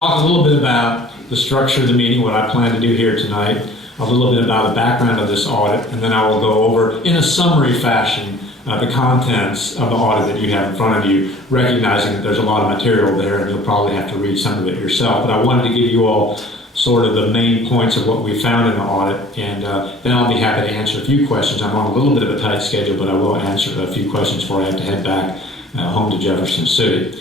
Talk a little bit about the structure of the meeting, what I plan to do here tonight, a little bit about the background of this audit, and then I will go over, in a summary fashion, the contents of the audit that you have in front of you, recognizing that there's a lot of material there and you'll probably have to read some of it yourself. But I wanted to give you all sort of the main points of what we found in the audit, and then I'll be happy to answer a few questions. I'm on a little bit of a tight schedule, but I will answer a few questions before I have to head back home to Jefferson City.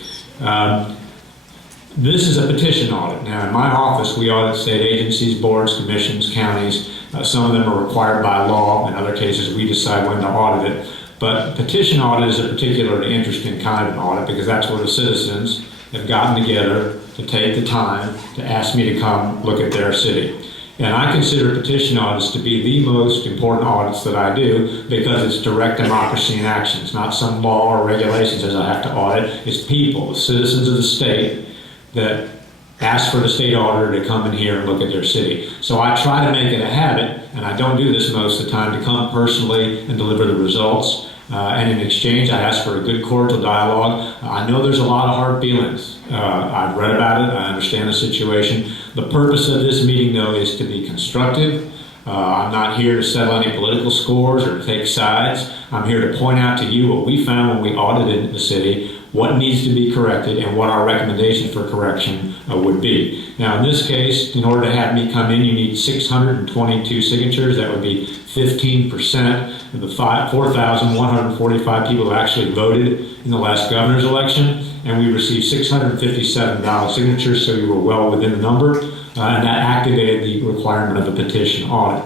This is a petition audit. Now, in my office, we audit state agencies, boards, commissions, counties. Some of them are required by law. In other cases, we decide when to audit it. But petition audit is a particularly interesting kind of audit because that's where the citizens have gotten together to take the time to ask me to come look at their city. And I consider petition audits to be the most important audits that I do because it's direct democracy in action. It's not some law or regulations as I have to audit. It's people, the citizens of the state, that ask for the state auditor to come in here and look at their city. So I try to make it a habit, and I don't do this most of the time, to come personally and deliver the results. And in exchange, I ask for a good, cordial dialogue. I know there's a lot of hard feelings. I've read about it. I understand the situation. The purpose of this meeting, though, is to be constructive. I'm not here to settle any political scores or to take sides. I'm here to point out to you what we found when we audited the city, what needs to be corrected, and what our recommendation for correction would be. Now, in this case, in order to have me come in, you need 622 signatures. That would be 15% of the 4,145 people who actually voted in the last governor's election, and we received 657 valid signatures, so you were well within the number, and that activated the requirement of a petition audit.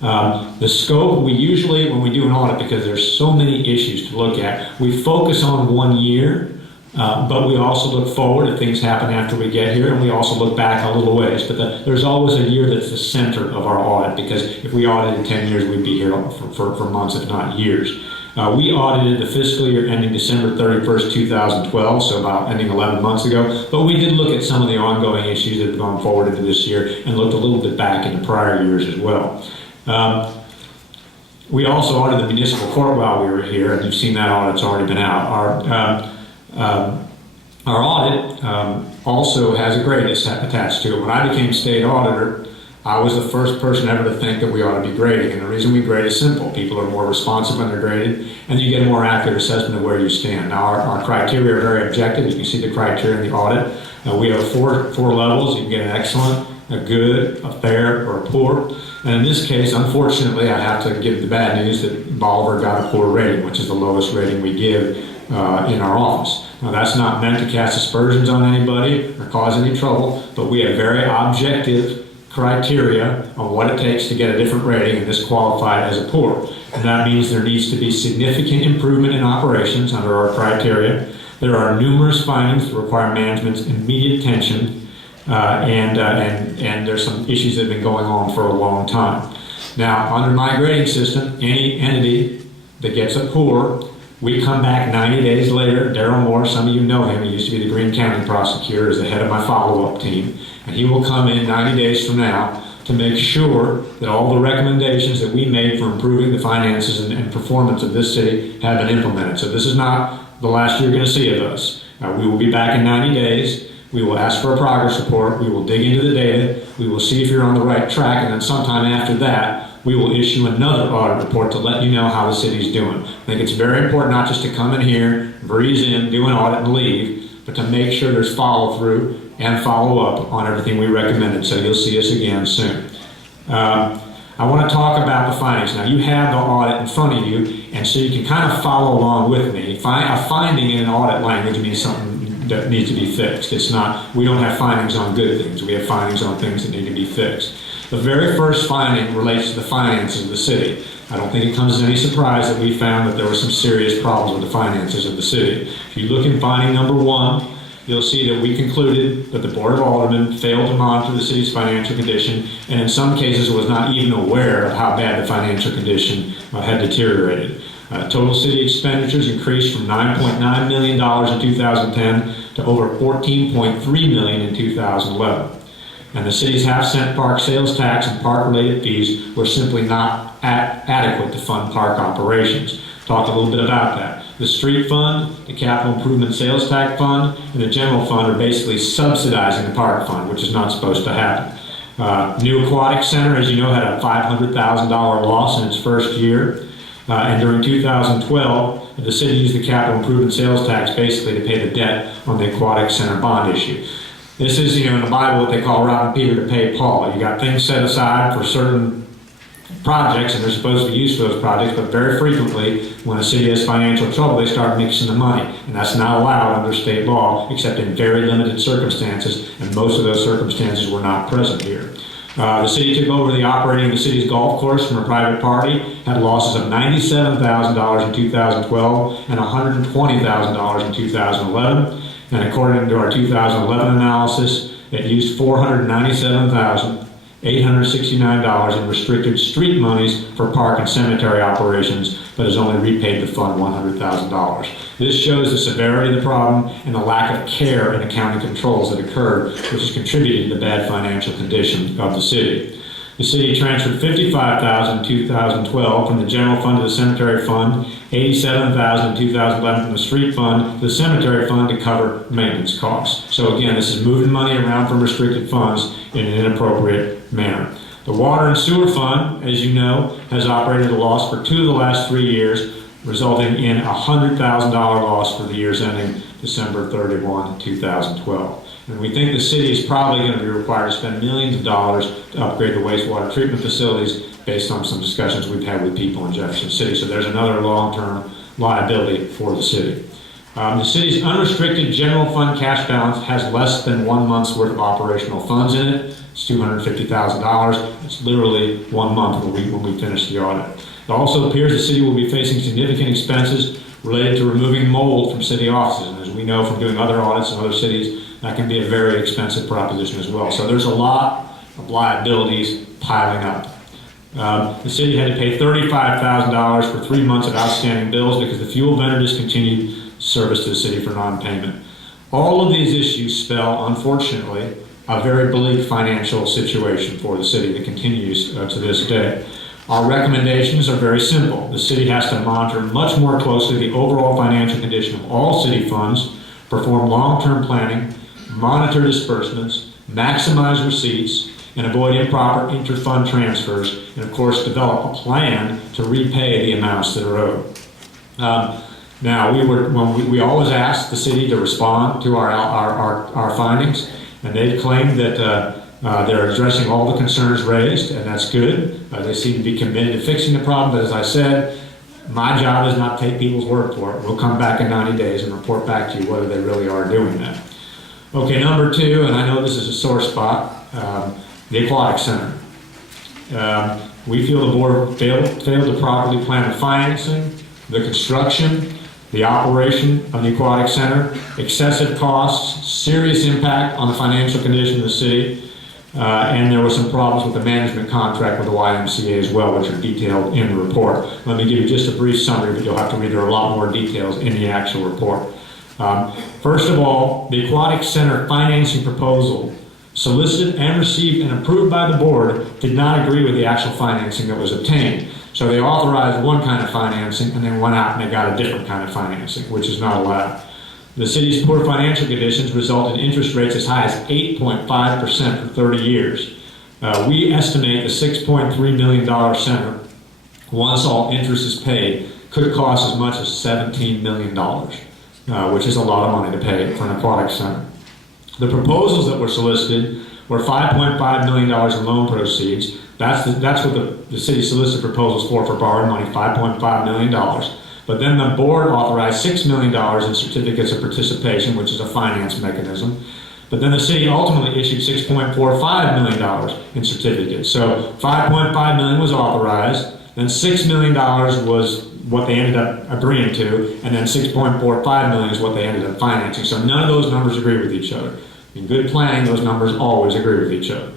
The scope, we usually, when we do an audit, because there's so many issues to look at, we focus on 1 year, but we also look forward if things happen after we get here, and we also look back a little ways. But there's always a year that's the center of our audit, because if we audited 10 years, we'd be here for months, if not years. We audited the fiscal year ending December 31st, 2012, so about ending 11 months ago, but we did look at some of the ongoing issues that have gone forward into this year and looked a little bit back into prior years as well. We also audited the municipal court while we were here, and you've seen that audit's already been out. Our audit also has a grade attached to it. When I became state auditor, I was the first person ever to think that we ought to be grading, and the reason we grade is simple. People are more responsive when they're graded, and you get a more accurate assessment of where you stand. Now, our criteria are very objective. You can see the criteria in the audit. We have four levels. You can get an excellent, a good, a fair, or a poor. And in this case, unfortunately, I have to give the bad news that Bolivar got a poor rating, which is the lowest rating we give in our office. Now, that's not meant to cast aspersions on anybody or cause any trouble, but we have very objective criteria on what it takes to get a different rating, and this qualified as a poor. And that means there needs to be significant improvement in operations under our criteria. There are numerous findings that require management's immediate attention, and there's some issues that have been going on for a long time. Now, under my grading system, any entity that gets a poor, we come back 90 days later. Darryl Moore, some of you know him, he used to be the Greene County prosecutor, is the head of my follow-up team, and he will come in 90 days from now to make sure that all the recommendations that we made for improving the finances and performance of this city have been implemented. So this is not the last you're going to see of us. We will be back in 90 days. We will ask for a progress report. We will dig into the data. We will see if you're on the right track, and then sometime after that, we will issue another audit report to let you know how the city's doing. I think it's very important not just to come in here, breeze in, do an audit and leave, but to make sure there's follow-through and follow-up on everything we recommended, so you'll see us again soon. I want to talk about the findings. Now, you have the audit in front of you, and so you can kind of follow along with me. A finding in an audit language means something that needs to be fixed. It's not, we don't have findings on good things. We have findings on things that need to be fixed. The very first finding relates to the finances of the city. I don't think it comes as any surprise that we found that there were some serious problems with the finances of the city. If you look in finding number 1, you'll see that we concluded that the Board of Aldermen failed to monitor the city's financial condition, and in some cases was not even aware of how bad the financial condition had deteriorated. Total city expenditures increased from $9.9 million in 2010 to over $14.3 million in 2011. And the city's half-cent park sales tax and park-related fees were simply not adequate to fund park operations. Talk a little bit about that. The street fund, the capital improvement sales tax fund, and the general fund are basically subsidizing the park fund, which is not supposed to happen. New Aquatic Center, as you know, had a $500,000 loss in its first year. And during 2012, the city used the capital improvement sales tax basically to pay the debt on the Aquatic Center bond issue. This is, in the Bible, what they call robbing Peter to pay Paul. You got things set aside for certain projects, and they're supposed to be used for those projects, but very frequently, when a city has financial trouble, they start mixing the money, and that's not allowed under state law, except in very limited circumstances, and most of those circumstances were not present here. The city took over the operating of the city's golf course from a private party, had losses of $97,000 in 2012 and $120,000 in 2011. And according to our 2011 analysis, it used $497,869 in restricted street monies for park and cemetery operations, but has only repaid the fund $100,000. This shows the severity of the problem and the lack of care in accounting controls that occurred, which has contributed to the bad financial condition of the city. The city transferred $55,000 in 2012 from the general fund to the cemetery fund, $87,000 in 2011 from the street fund to the cemetery fund to cover maintenance costs. So again, this is moving money around from restricted funds in an inappropriate manner. The water and sewer fund, as you know, has operated at a loss for 2 of the last 3 years, resulting in a $100,000 loss for the years ending December 31, 2012. And we think the city is probably going to be required to spend millions of dollars to upgrade the wastewater treatment facilities based on some discussions we've had with people in Jefferson City. So there's another long-term liability for the city. The city's unrestricted general fund cash balance has less than 1 month's worth of operational funds in it. It's $250,000. It's literally 1 month when we finish the audit. It also appears the city will be facing significant expenses related to removing mold from city offices. And as we know from doing other audits in other cities, that can be a very expensive proposition as well. So there's a lot of liabilities piling up. The city had to pay $35,000 for 3 months of outstanding bills because the fuel vendor discontinued service to the city for non-payment. All of these issues spell, unfortunately, a very bleak financial situation for the city that continues to this day. Our recommendations are very simple. The city has to monitor much more closely the overall financial condition of all city funds, perform long-term planning, monitor disbursements, maximize receipts, and avoid improper inter-fund transfers, and of course develop a plan to repay the amounts that are owed. Now, we always ask the city to respond to our findings, and they've claimed that they're addressing all the concerns raised, and that's good. They seem to be committed to fixing the problem, but as I said, my job is not to take people's word for it. We'll come back in 90 days and report back to you whether they really are doing that. Okay, number 2, and I know this is a sore spot, the Aquatic Center. We feel the board failed to properly plan the financing, the construction, the operation of the Aquatic Center, excessive costs, serious impact on the financial condition of the city, and there were some problems with the management contract with the YMCA as well, which are detailed in the report. Let me give you just a brief summary, but you'll have to read there are a lot more details in the actual report. First of all, the Aquatic Center financing proposal solicited and received and approved by the board did not agree with the actual financing that was obtained. So they authorized one kind of financing and then went out and they got a different kind of financing, which is not allowed. The city's poor financial conditions result in interest rates as high as 8.5% for 30 years. We estimate the $6.3 million center, once all interest is paid, could cost as much as $17 million, which is a lot of money to pay for an aquatic center. The proposals that were solicited were $5.5 million in loan proceeds. That's what the city solicited proposals for borrowing money, $5.5 million. But then the board authorized $6 million in certificates of participation, which is a finance mechanism. But then the city ultimately issued $6.45 million in certificates. So $5.5 million was authorized, then $6 million was what they ended up agreeing to, and then $6.45 million is what they ended up financing. So none of those numbers agree with each other. In good planning, those numbers always agree with each other.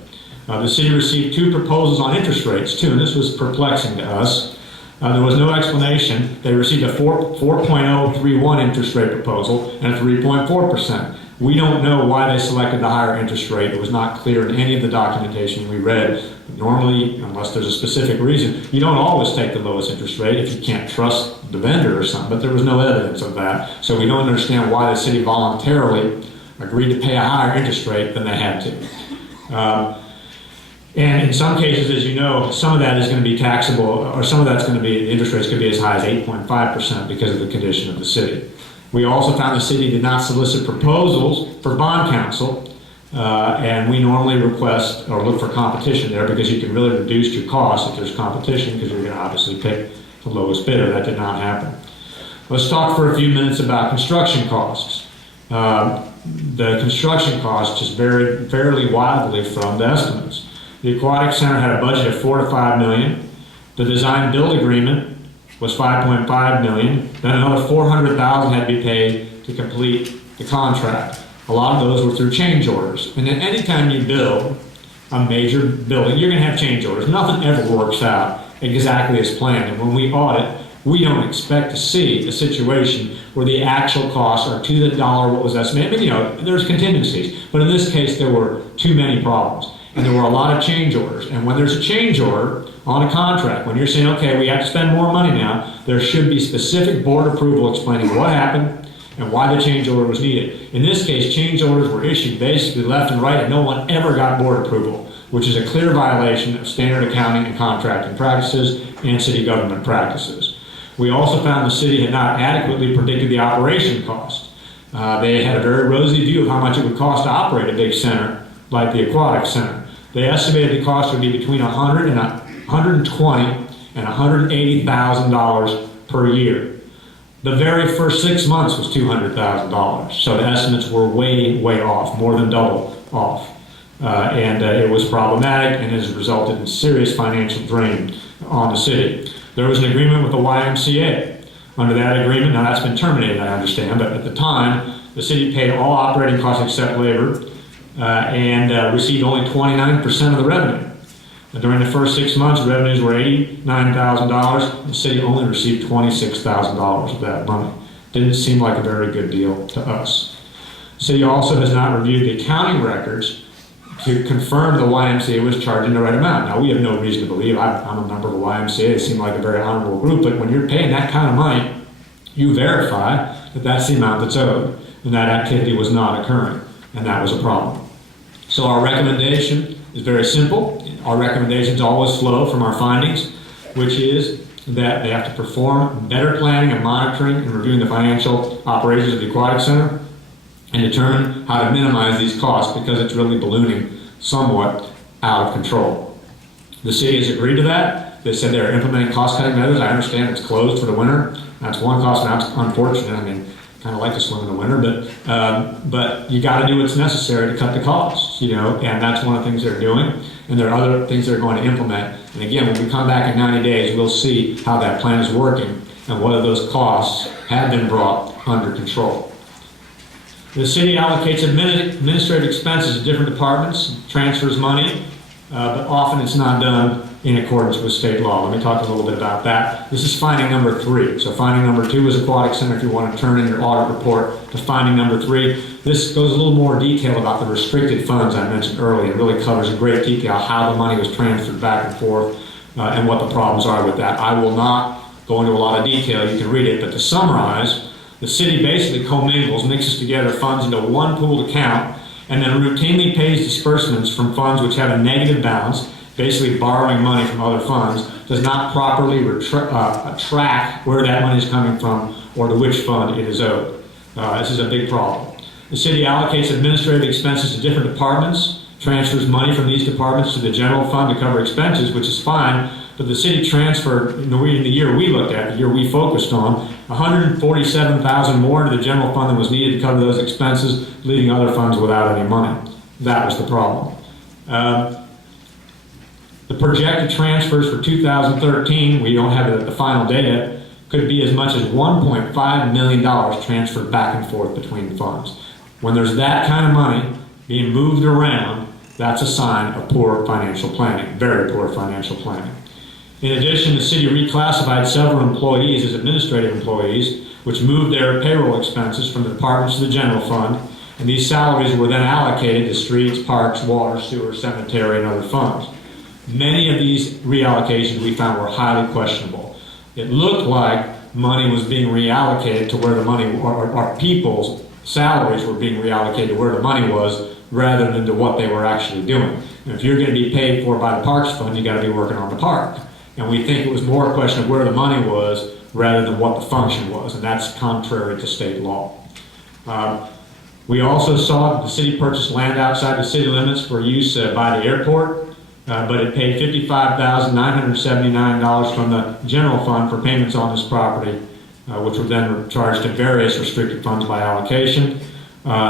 The city received 2 proposals on interest rates, too, and this was perplexing to us. There was no explanation. They received a 4.031 interest rate proposal and a 3.4%. We don't know why they selected the higher interest rate. It was not clear in any of the documentation we read. Normally, unless there's a specific reason, you don't always take the lowest interest rate if you can't trust the vendor or something, but there was no evidence of that. So we don't understand why the city voluntarily agreed to pay a higher interest rate than they had to. And in some cases, as you know, some of that is going to be taxable, or some of that's going to be, the interest rates could be as high as 8.5% because of the condition of the city. We also found the city did not solicit proposals for bond counsel, and we normally request or look for competition there because you can really reduce your costs if there's competition because you're going to obviously pick the lowest bidder. That did not happen. Let's talk for a few minutes about construction costs. The construction costs just vary fairly wildly from the estimates. The Aquatic Center had a budget of $4 to $5 million. The design build agreement was $5.5 million. Then another $400,000 had to be paid to complete the contract. A lot of those were through change orders. And then anytime you build a major building, you're going to have change orders. Nothing ever works out exactly as planned. And when we audit, we don't expect to see a situation where the actual costs are to the dollar what was estimated. You know, there's contingencies. But in this case, there were too many problems. And there were a lot of change orders. And when there's a change order on a contract, when you're saying, okay, we have to spend more money now, there should be specific board approval explaining what happened and why the change order was needed. In this case, change orders were issued basically left and right, and no one ever got board approval, which is a clear violation of standard accounting and contracting practices and city government practices. We also found the city had not adequately predicted the operation cost. They had a very rosy view of how much it would cost to operate a big center like the Aquatic Center. They estimated the cost would be between $120,000 and $180,000 per year. The very first 6 months was $200,000, so the estimates were way, way off, more than double off. It was problematic and has resulted in serious financial drain on the city. There was an agreement with the YMCA. Under that agreement, now that's been terminated, I understand, but at the time, the city paid all operating costs except labor, and received only 29% of the revenue. And during the first 6 months, revenues were $89,000. The city only received $26,000 of that money. Didn't seem like a very good deal to us. The city also has not reviewed the accounting records to confirm the YMCA was charging the right amount. Now, we have no reason to believe. I'm a member of the YMCA. It seemed like a very honorable group, but when you're paying that kind of money, you verify that that's the amount that's owed, and that activity was not occurring, and that was a problem. So our recommendation is very simple. Our recommendations always flow from our findings, which is that they have to perform better planning and monitoring and reviewing the financial operations of the Aquatic Center and determine how to minimize these costs because it's really ballooning somewhat out of control. The city has agreed to that. They said they're implementing cost-cutting measures. I understand it's closed for the winter. That's one cost, and that's unfortunate. I mean, kind of like to swim in the winter, but you got to do what's necessary to cut the costs, you know, and that's one of the things they're doing. And there are other things they're going to implement. And again, when we come back in 90 days, we'll see how that plan is working and whether those costs have been brought under control. The city allocates administrative expenses to different departments, transfers money, but often it's not done in accordance with state law. Let me talk a little bit about that. This is finding number 3. So finding number 2 is Aquatic Center if you want to turn in your audit report to finding number 3. This goes a little more detail about the restricted funds I mentioned earlier. It really covers in great detail how the money was transferred back and forth and what the problems are with that. I will not go into a lot of detail. You can read it, but to summarize, the city basically commingles, mixes together funds into one pooled account, and then routinely pays disbursements from funds which have a negative balance, basically borrowing money from other funds, does not properly track where that money is coming from or to which fund it is owed. This is a big problem. The city allocates administrative expenses to different departments, transfers money from these departments to the general fund to cover expenses, which is fine, but the city transferred, in the year we looked at, the year we focused on, $147,000 more to the general fund than was needed to cover those expenses, leaving other funds without any money. That was the problem. The projected transfers for 2013, we don't have the final data, could be as much as $1.5 million transferred back and forth between funds. When there's that kind of money being moved around, that's a sign of poor financial planning, very poor financial planning. In addition, the city reclassified several employees as administrative employees, which moved their payroll expenses from the departments to the general fund, And these salaries were then allocated to streets, parks, water, sewer, cemetery, and other funds. Many of these reallocations we found were highly questionable. It looked like money was being reallocated to where the money, or people's salaries were being reallocated to where the money was, rather than to what they were actually doing. And if you're going to be paid for by the Parks Fund, you got to be working on the park. And we think it was more a question of where the money was rather than what the function was, and that's contrary to state law. We also saw that the city purchased land outside the city limits for use by the airport, but it paid $55,979 from the general fund for payments on this property, which were then charged to various restricted funds by allocation.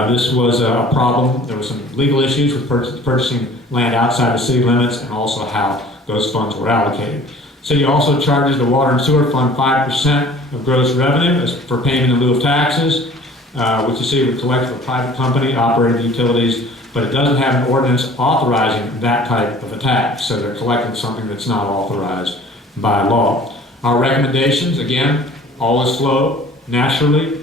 This was a problem. There were some legal issues with purchasing land outside the city limits and also how those funds were allocated. The city also charges the water and sewer fund 5% of gross revenue for payment in lieu of taxes, which the city would collect for a private company operating the utilities, but it doesn't have an ordinance authorizing that type of a tax, so they're collecting something that's not authorized by law. Our recommendations, again, always flow naturally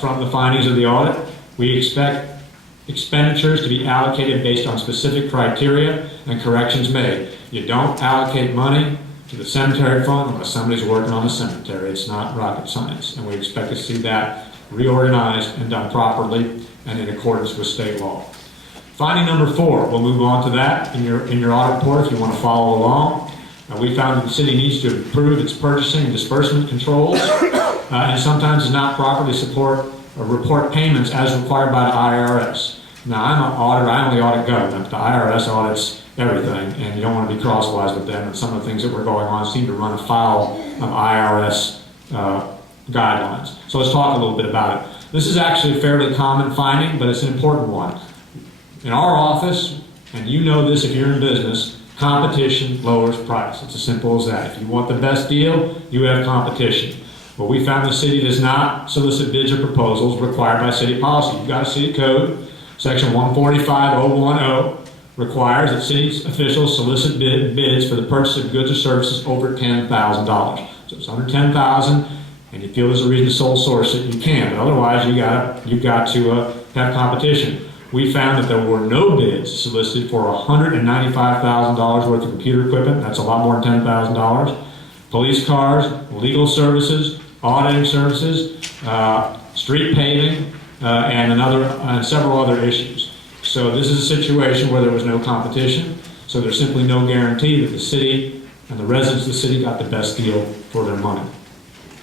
from the findings of the audit. We expect expenditures to be allocated based on specific criteria and corrections made. You don't allocate money to the cemetery fund unless somebody's working on the cemetery. It's not rocket science, and we expect to see that reorganized and done properly and in accordance with state law. Finding number 4, we'll move on to that in your audit report if you want to follow along. We found that the city needs to improve its purchasing and disbursement controls, and sometimes does not properly report payments as required by the IRS. Now, I'm an auditor, I only audit government. The IRS audits everything, and you don't want to be crosswise with them, and some of the things that were going on seem to run afoul of IRS guidelines. So let's talk a little bit about it. This is actually a fairly common finding, but it's an important one. In our office, and you know this if you're in business, competition lowers price. It's as simple as that. If you want the best deal, you have competition. Well, we found the city does not solicit bids or proposals required by city policy. You've got a city code, section 145.010 requires that city officials solicit bids for the purchase of goods or services over $10,000. So it's under $10,000, and you feel there's a reason to sole source it, you can. But otherwise, you've got to have competition. We found that there were no bids solicited for $195,000 worth of computer equipment. That's a lot more than $10,000. Police cars, legal services, auditing services, street paving, and several other issues. So this is a situation where there was no competition. So there's simply no guarantee that the city and the residents of the city got the best deal for their money.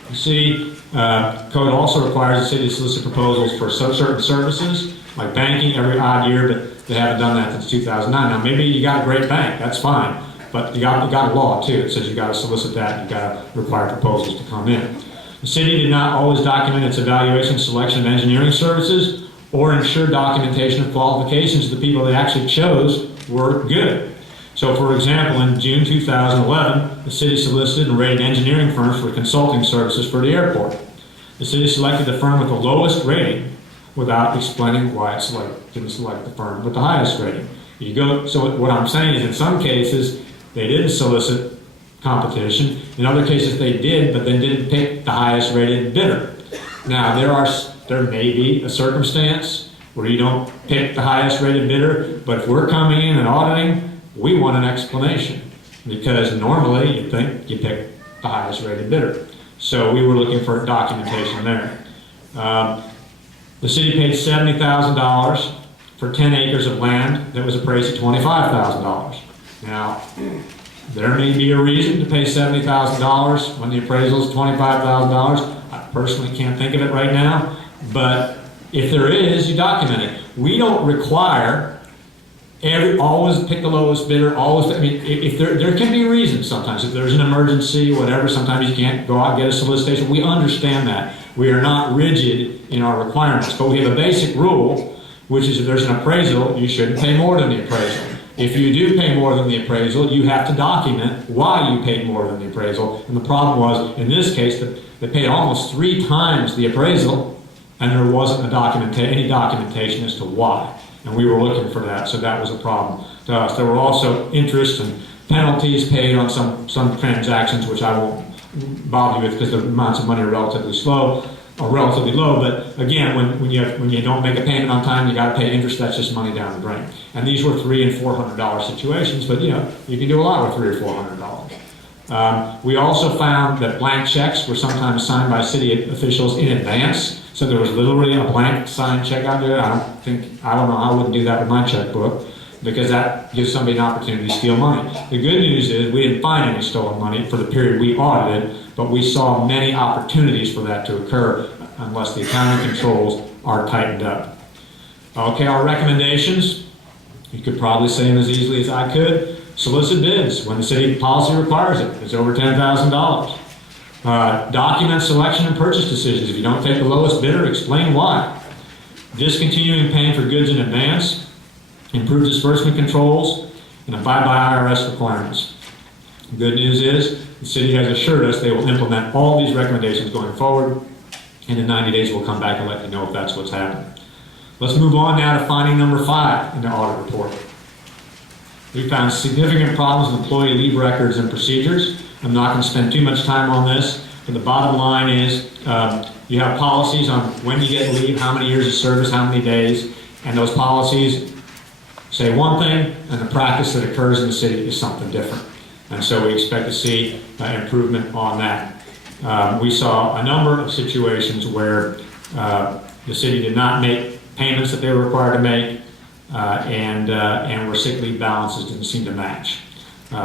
The city code also requires the city to solicit proposals for certain services, like banking, every odd year, but they haven't done that since 2009. Now, maybe you got a great bank, that's fine, but you got a law too. It says you got to solicit that, and you got to require proposals to come in. The city did not always document its evaluation, selection of engineering services, or ensure documentation of qualifications of the people they actually chose were good. So, for example, in June 2011, the city solicited and rated engineering firms for consulting services for the airport. The city selected the firm with the lowest rating without explaining why it didn't select the firm with the highest rating. So what I'm saying is in some cases, they didn't solicit competition. In other cases, they did, but then didn't pick the highest rated bidder. Now, there may be a circumstance where you don't pick the highest rated bidder, but if we're coming in and auditing, we want an explanation, because normally you think you pick the highest rated bidder. So we were looking for documentation there. The city paid $70,000 for 10 acres of land that was appraised at $25,000. Now, there may be a reason to pay $70,000 when the appraisal is $25,000. I personally can't think of it right now, but if there is, you document it. We don't require always pick the lowest bidder, if there can be reasons sometimes. If there's an emergency, whatever, sometimes you can't go out and get a solicitation. We understand that. We are not rigid in our requirements, but we have a basic rule, which is if there's an appraisal, you shouldn't pay more than the appraisal. If you do pay more than the appraisal, you have to document why you paid more than the appraisal. And the problem was, in this case, that they paid almost 3 times the appraisal, and there wasn't any documentation as to why. And we were looking for that, so that was a problem to us. There were also interest and penalties paid on some transactions, which I won't bother you with because the amounts of money are relatively slow. are relatively low, but again, when you don't make a payment on time, you got to pay interest. That's just money down the drain. And these were $300 and $400 situations, but you can do a lot with $300 or $400. We also found that blank checks were sometimes signed by city officials in advance, so there was literally a blank signed check out there. I don't know how I wouldn't do that with my checkbook, because that gives somebody an opportunity to steal money. The good news is we didn't find any stolen money for the period we audited, but we saw many opportunities for that to occur unless the accounting controls are tightened up. Okay, our recommendations, you could probably say them as easily as I could. Solicit bids when the city policy requires it. It's over $10,000. Document selection and purchase decisions. If you don't take the lowest bidder, explain why. Discontinuing paying for goods in advance. Improve disbursement controls, and abide by IRS requirements. The good news is the city has assured us they will implement all these recommendations going forward, and in 90 days we'll come back and let you know if that's what's happening. Let's move on now to finding number 5 in the audit report. We found significant problems with employee leave records and procedures. I'm not going to spend too much time on this, but the bottom line is you have policies on when you get leave, how many years of service, how many days, and those policies say one thing, and the practice that occurs in the city is something different. And so we expect to see improvement on that. We saw a number of situations where the city did not make payments that they were required to make, and where sick leave balances didn't seem to match.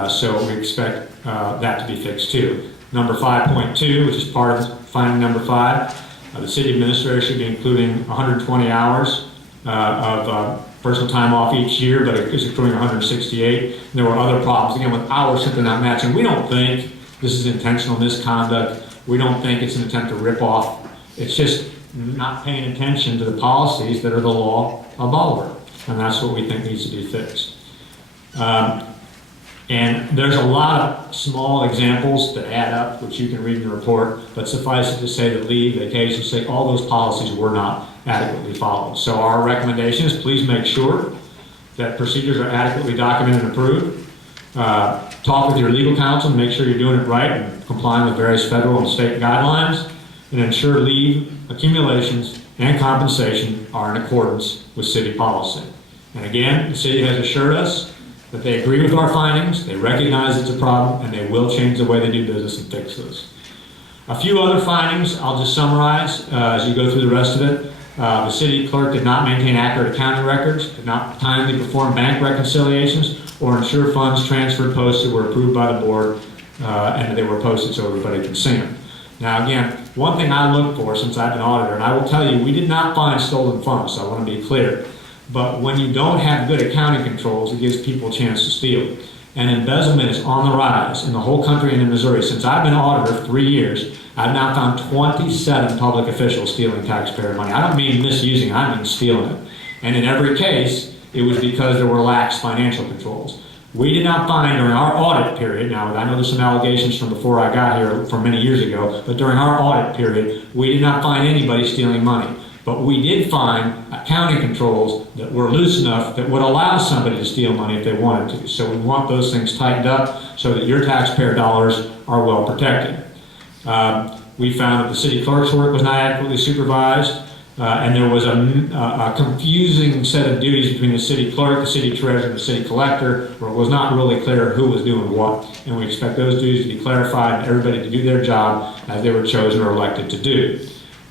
So we expect that to be fixed too. Number 5.2, which is part of finding number 5, the city administrator should be including 120 hours of personal time off each year, but it is accruing 168. And there were other problems, again, with hours simply not matching. We don't think this is intentional misconduct. We don't think it's an attempt to rip off. It's just not paying attention to the policies that are the law of Bolivar. And that's what we think needs to be fixed. And there's a lot of small examples that add up, which you can read in the report, but suffice it to say that leave, vacation, sick, all those policies were not adequately followed. So our recommendation is please make sure that procedures are adequately documented and approved. Talk with your legal counsel and make sure you're doing it right and complying with various federal and state guidelines, and ensure leave accumulations and compensation are in accordance with city policy. And again, the city has assured us that they agree with our findings, they recognize it's a problem, and they will change the way they do business and fix this. A few other findings I'll just summarize as you go through the rest of it. The city clerk did not maintain accurate accounting records, did not timely perform bank reconciliations, or ensure funds transferred posted were approved by the board and that they were posted so everybody can see them. Now again, one thing I look for since I've been auditor, and I will tell you, we did not find stolen funds, so I want to be clear. But when you don't have good accounting controls, it gives people a chance to steal. And embezzlement is on the rise in the whole country and in Missouri. Since I've been auditor for 3 years, I've now found 27 public officials stealing taxpayer money. I don't mean misusing it, I mean stealing it. And in every case, it was because there were lax financial controls. We did not find during our audit period, now I know there's some allegations from before I got here from many years ago, but during our audit period, we did not find anybody stealing money. But we did find accounting controls that were loose enough that would allow somebody to steal money if they wanted to. So we want those things tightened up so that your taxpayer dollars are well protected. We found that the city clerk's work was not adequately supervised, and there was a confusing set of duties between the city clerk, the city treasurer, and the city collector, where it was not really clear who was doing what. And we expect those duties to be clarified and everybody to do their job as they were chosen or elected to do.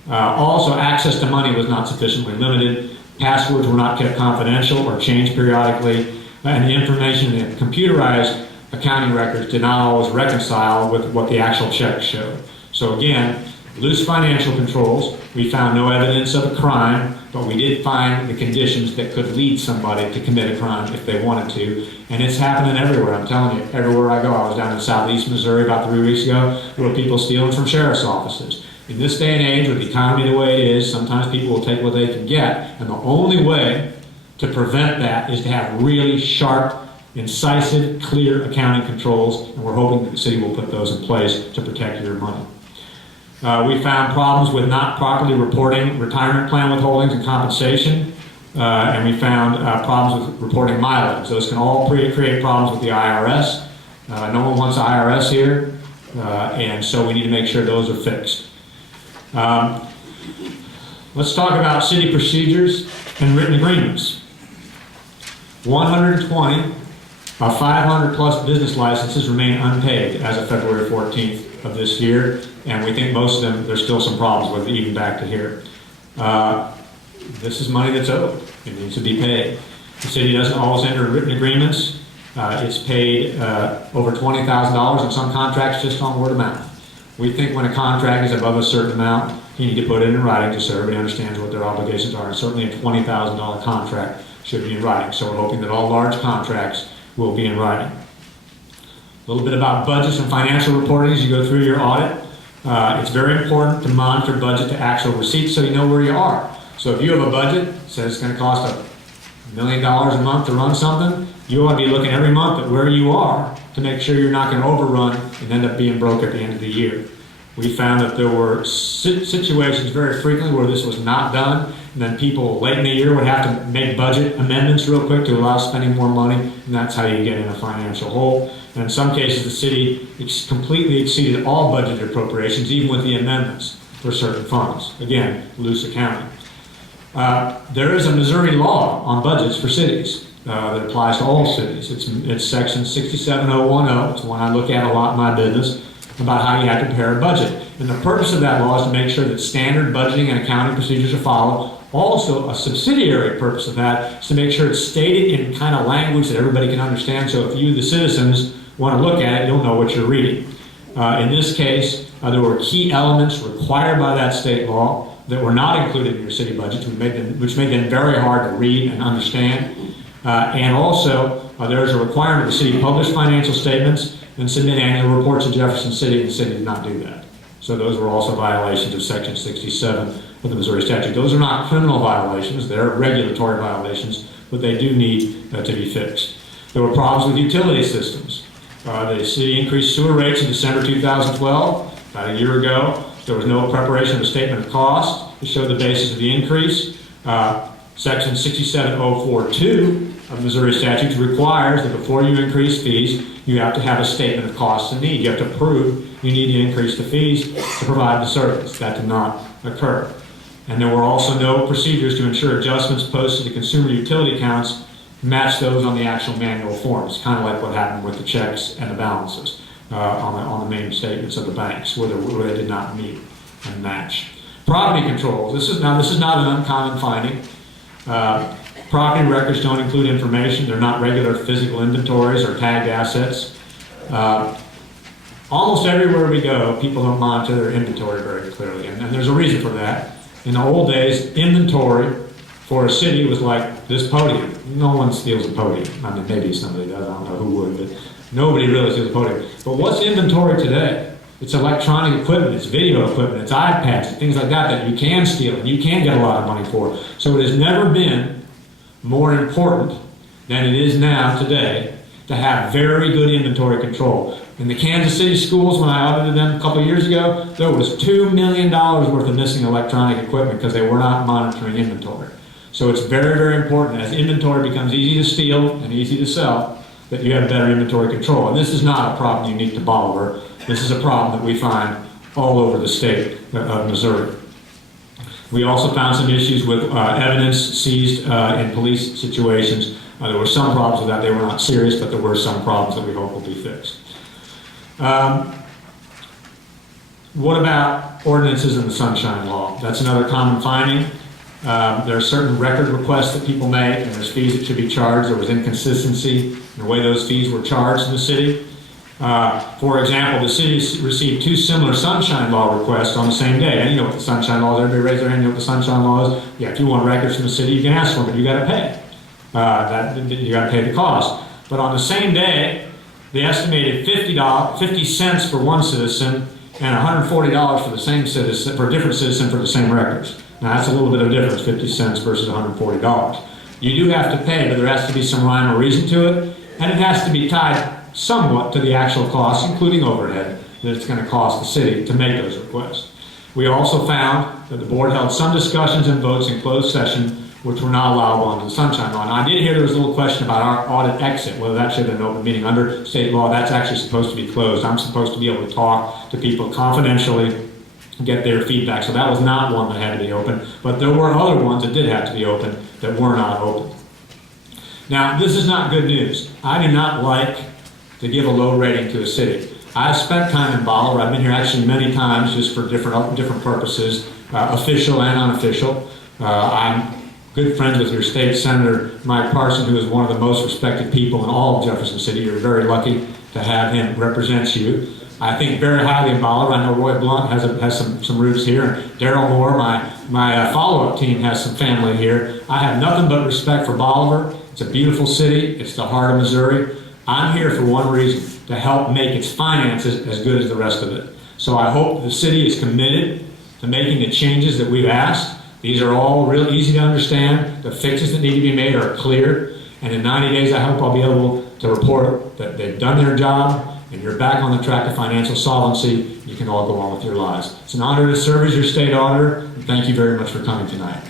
Also, access to money was not sufficiently limited. Passwords were not kept confidential or changed periodically, and the information in the computerized accounting records did not always reconcile with what the actual checks showed. So again, loose financial controls. We found no evidence of a crime, but we did find the conditions that could lead somebody to commit a crime if they wanted to. And it's happening everywhere. I'm telling you, everywhere I go. I was down in southeast Missouri about 3 weeks ago. There were people stealing from sheriff's offices. In this day and age, with the economy the way it is, sometimes people will take what they can get. And the only way to prevent that is to have really sharp, incisive, clear accounting controls. And we're hoping that the city will put those in place to protect your money. We found problems with not properly reporting retirement plan withholdings and compensation, and we found problems with reporting mileage. Those can all create problems with the IRS. No one wants IRS here, and so we need to make sure those are fixed. Let's talk about city procedures and written agreements. 120 of 500 plus business licenses remain unpaid as of February 14th of this year, and we think most of them, there's still some problems with, even back to here. This is money that's owed. It needs to be paid. The city doesn't always enter written agreements. It's paid over $20,000 in some contracts just on word of mouth. We think when a contract is above a certain amount, you need to put it in writing just so everybody understands what their obligations are. And certainly a $20,000 contract should be in writing. So we're hoping that all large contracts will be in writing. A little bit about budgets and financial reporting as you go through your audit. It's very important to monitor budget to actual receipts so you know where you are. So if you have a budget that says it's going to cost $1 million a month to run something, you ought to be looking every month at where you are to make sure you're not going to overrun and end up being broke at the end of the year. We found that there were situations very frequently where this was not done, and then people late in the year would have to make budget amendments real quick to allow spending more money, and that's how you get in a financial hole. And in some cases, the city completely exceeded all budgeted appropriations, even with the amendments for certain funds. Again, loose accounting. There is a Missouri law on budgets for cities that applies to all cities. It's section 67010. It's one I look at a lot in my business, about how you have to prepare a budget. And the purpose of that law is to make sure that standard budgeting and accounting procedures are followed. Also, a subsidiary purpose of that is to make sure it's stated in kind of language that everybody can understand. So if you, the citizens, want to look at it, you'll know what you're reading. In this case, there were key elements required by that state law that were not included in your city budget, which made them very hard to read and understand. And also, there is a requirement the city publish financial statements and submit annual reports to Jefferson City, and the city did not do that. So those were also violations of Section 67 of the Missouri statute. Those are not criminal violations, they're regulatory violations, but they do need to be fixed. There were problems with utility systems. The city increased sewer rates in December 2012, about a year ago. There was no preparation of a statement of cost to show the basis of the increase. Section 67042 of Missouri statutes requires that before you increase fees, you have to have a statement of costs and need. You have to prove you need to increase the fees to provide the service. That did not occur. And there were also no procedures to ensure adjustments posted to consumer utility accounts match those on the actual manual forms, kind of like what happened with the checks and the balances on the main statements of the banks, where they did not meet and match. Property controls. This is not an uncommon finding. Property records don't include information. They're not regular physical inventories or tagged assets. Almost everywhere we go, people don't monitor their inventory very clearly, and there's a reason for that. In the old days, inventory for a city was like this podium. No one steals a podium. I mean, maybe somebody does. I don't know who would, but nobody really steals a podium. But what's inventory today? It's electronic equipment, it's video equipment, it's iPads, things like that you can steal and you can get a lot of money for. So it has never been more important than it is now today to have very good inventory control. In the Kansas City schools, when I audited them a couple of years ago, there was $2 million worth of missing electronic equipment because they were not monitoring inventory. So it's very, very important as inventory becomes easy to steal and easy to sell that you have better inventory control. And this is not a problem unique to Bolivar. This is a problem that we find all over the state of Missouri. We also found some issues with evidence seized in police situations. There were some problems with that. They were not serious, but there were some problems that we hope will be fixed. What about ordinances and the Sunshine Law? That's another common finding. There are certain record requests that people make, and there's fees that should be charged. There was inconsistency in the way those fees were charged in the city. For example, the city received 2 similar Sunshine Law requests on the same day. And you know what the Sunshine Law is. Everybody raise their hand, you know what the Sunshine Law is? Yeah, if you want records from the city, you can ask for them, but you got to pay. You got to pay the cost. But on the same day, they estimated 50 cents for one citizen and $140 for the same citizen, for a different citizen for the same records. Now that's a little bit of a difference, 50 cents versus $140. You do have to pay, but there has to be some rhyme or reason to it, and it has to be tied somewhat to the actual costs, including overhead, that it's going to cost the city to make those requests. We also found that the board held some discussions and votes in closed session which were not allowable under the Sunshine Law. And I did hear there was a little question about our audit exit, whether that should have been an open meeting. Under state law, that's actually supposed to be closed. I'm supposed to be able to talk to people confidentially get their feedback. So that was not one that had to be open, but there were other ones that did have to be open that were not open. Now, this is not good news. I do not like to give a low rating to a city. I've spent time in Bolivar. I've been here actually many times just for different purposes, official and unofficial. I'm good friends with your state senator, Mike Parson, who is one of the most respected people in all of Jefferson City. You're very lucky to have him represent you. I think very highly of Bolivar. I know Roy Blunt has some roots here. Darrell Moore, my follow-up team, has some family here. I have nothing but respect for Bolivar. It's a beautiful city. It's the heart of Missouri. I'm here for one reason, to help make its finances as good as the rest of it. So I hope the city is committed to making the changes that we've asked. These are all real easy to understand. The fixes that need to be made are clear. And in 90 days, I hope I'll be able to report that they've done their job and you're back on the track to financial solvency. You can all go on with your lives. It's an honor to serve as your state auditor, and thank you very much for coming tonight.